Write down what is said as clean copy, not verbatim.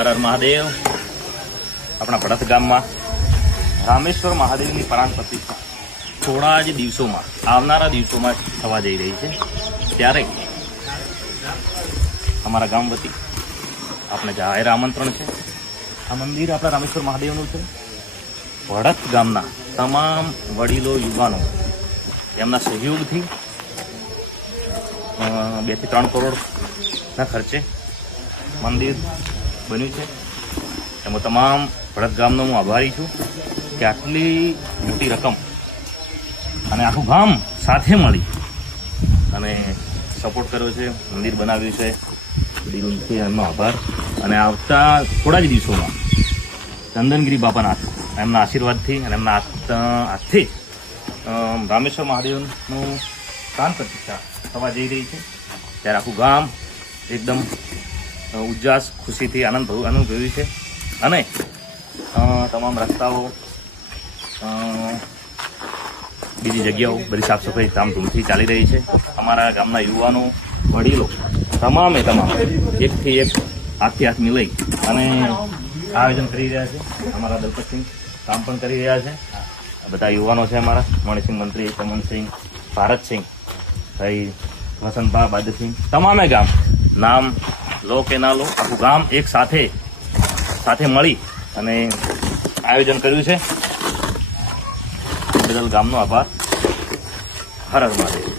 હર હર મહાદેવ। આપણા ભડત ગામમાં રામેશ્વર મહાદેવની પ્રાણ પ્રતિષ્ઠા થોડા જ દિવસોમાં આવનારા દિવસોમાં થવા જઈ રહી છે। ત્યારે અમારા ગામ વતી આપણે જાહેર આમંત્રણ છે। આ મંદિર આપણા રામેશ્વર મહાદેવનું છે। ભડત ગામના તમામ વડીલો યુવાનો એમના સહયોગથી 2 થી 3 કરોડના ખર્ચે મંદિર બન્યું છે। એમાં તમામ ભડત ગામનો હું આભારી છું કે આટલી મોટી રકમ અને આખું ગામ સાથે મળી અને સપોર્ટ કર્યો છે, મંદિર બનાવ્યું છે। દિલથી એમનો આભાર। અને આવતા થોડા જ દિવસોમાં ચંદનગીરી બાપાના એમના આશીર્વાદથી અને એમના હાથથી રામેશ્વર મહાદેવનું પ્રાણ પ્રતિષ્ઠા થવા જઈ રહી છે। ત્યારે આખું ગામ એકદમ ઉલ્લાસ ખુશીથી આનંદ અનુભવ્યું છે। અને તમામ રસ્તાઓ બીજી જગ્યાઓ બધી સાફ સફાઈ ધામધૂમથી ચાલી રહી છે। અમારા ગામના યુવાનો વડીલો તમામ એકથી એક હાથથી હાથ મિલાઈ અને આયોજન કરી રહ્યા છે। અમારા દલપતસિંહ કામ પણ કરી રહ્યા છે। બધા યુવાનો છે અમારા મણિસિંહ મંત્રી, ચમનસિંહ, ભારતસિંહ, ભાઈ વસંતભા, બાદસિંહ, તમામે ગામ નામ લો કે ના લો આખું ગામ એક સાથે મળી અને આયોજન કર્યું છે। બદલ ગામનો આભાર। હર હર મહાદેવ।